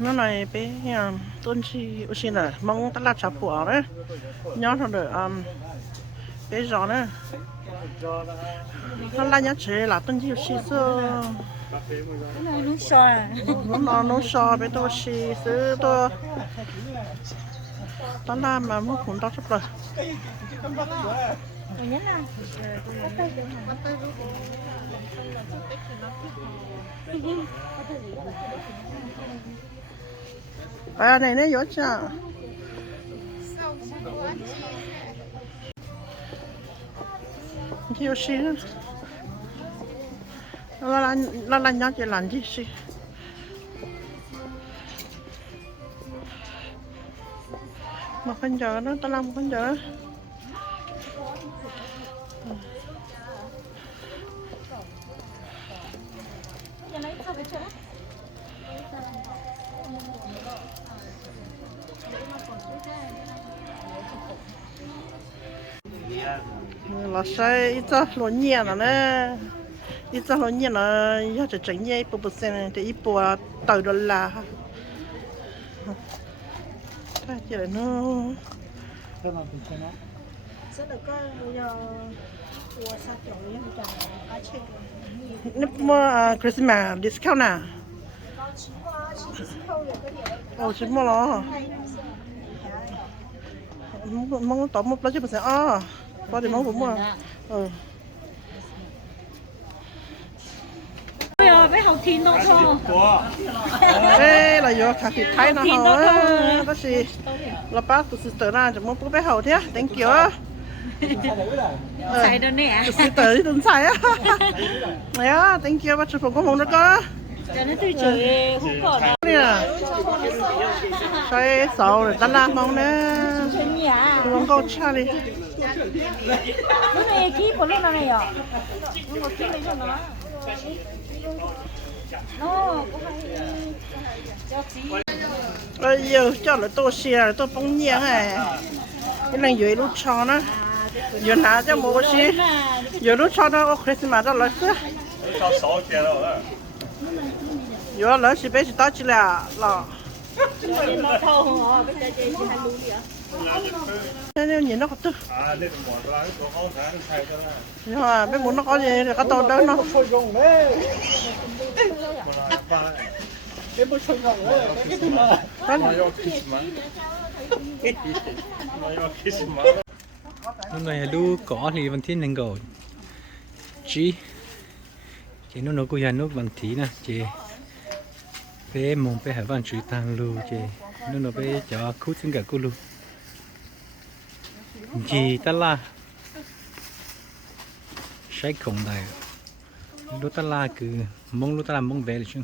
nó này bé tôn chi ở trên này mong tất là chả bỏ đấy nhớ thằng đợi bé gió nữa nó lại nhớ chế là tôn chi ở trên xưa nó sò bé tôi xí xứ tôi tao làm mà muốn cuốn tao sắp rồi à này nó dốt chả thiếu xí nó là nhát chỉ làm gì xí một con giờ đó tao làm một con giờ là sai ít ra lúa nhẹ là nè ít ra lúa nhẹ là giờ chỉ tránh nhẹ bộ bột sen thì ít bộ tàu đô la cái gì này nó nó mua Christmas discount à ồ chỉ mua lo mong tổng một lá chứ mình sẽ có thì mong cũng mua bé học thiên đâu thôi. Ê là vô khả thịt thái nó hả? Đó gì? Là bác tụi sư tử nào chẳng muốn bé hậu thế? Thank you. Xài đâu nè. Tụi sư tử thì đừng xài á. Đấy, thank you. Bác chụp phòng có hồn đó có. Cho nó tôi chửi không còn đâu. Nè. Cái sầu rồi ta làm mong nè. Tôi không có cha đi. Lúc này ký của lúc nào này ạ? Lúc nào ký lấy cho nó. Nó cũng hay cho tí. Giờ cho là tôi xìa tôi bông nhẹ này. Cái này dưới lúc cho nó. Giờ nào cho một xí. Giờ lúc cho nó Christmas đó lấy xưa. Giờ lấy xí bé xí tao chỉ là nó thâu hả? Bây giờ chị hay luôn đi ạ. Nếu nhìn nó có tức. Nhưng mà biết muốn nó có gì thì có tao đỡ nó. Lúc này lu có thì vẫn thiên lên cầu chị nó cũng là nước vẫn tí nè chị bé mong bé hải văn chữ tăng lu chị nó bé cho cút xin cả cô lu chị ta la sai không này lúc ta la cứ mong lúc ta làm mong về là chứ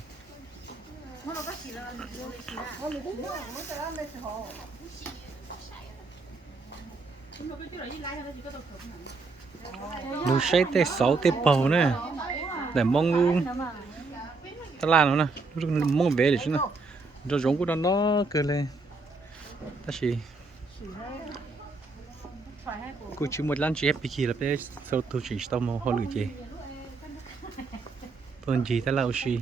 lúc sai tới 6 tới bầu nè để mong luôn ta la nó nè lúc mong về là chứ nè cho giống của nó cơ lên ta chỉ cô chỉ một lần chỉ ép bị là bé sau tôi chỉ tao mau hoa lưỡi chị tuần gì ta lao xì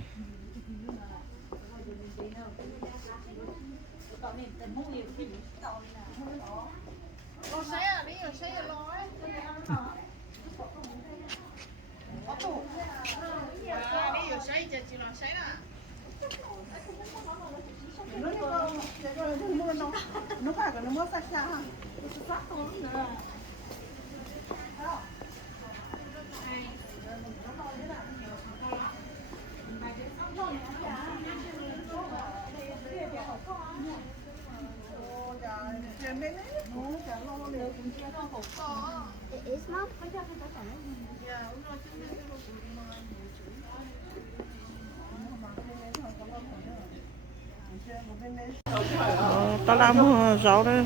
tao làm rau đây.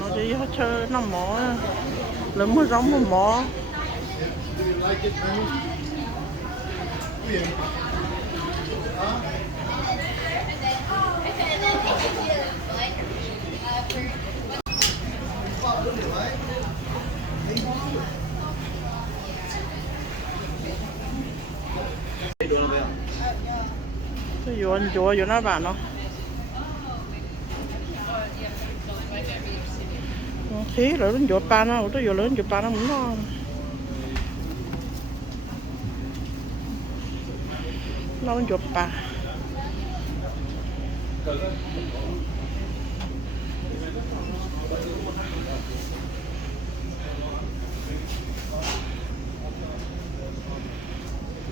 Nó đi hết chơi nó mỏ lớn mua giống một mỏ tôi vô nó bạn nó khí rồi nó vô ba nó tôi vô lớn vô ba nó muốn nó vô ba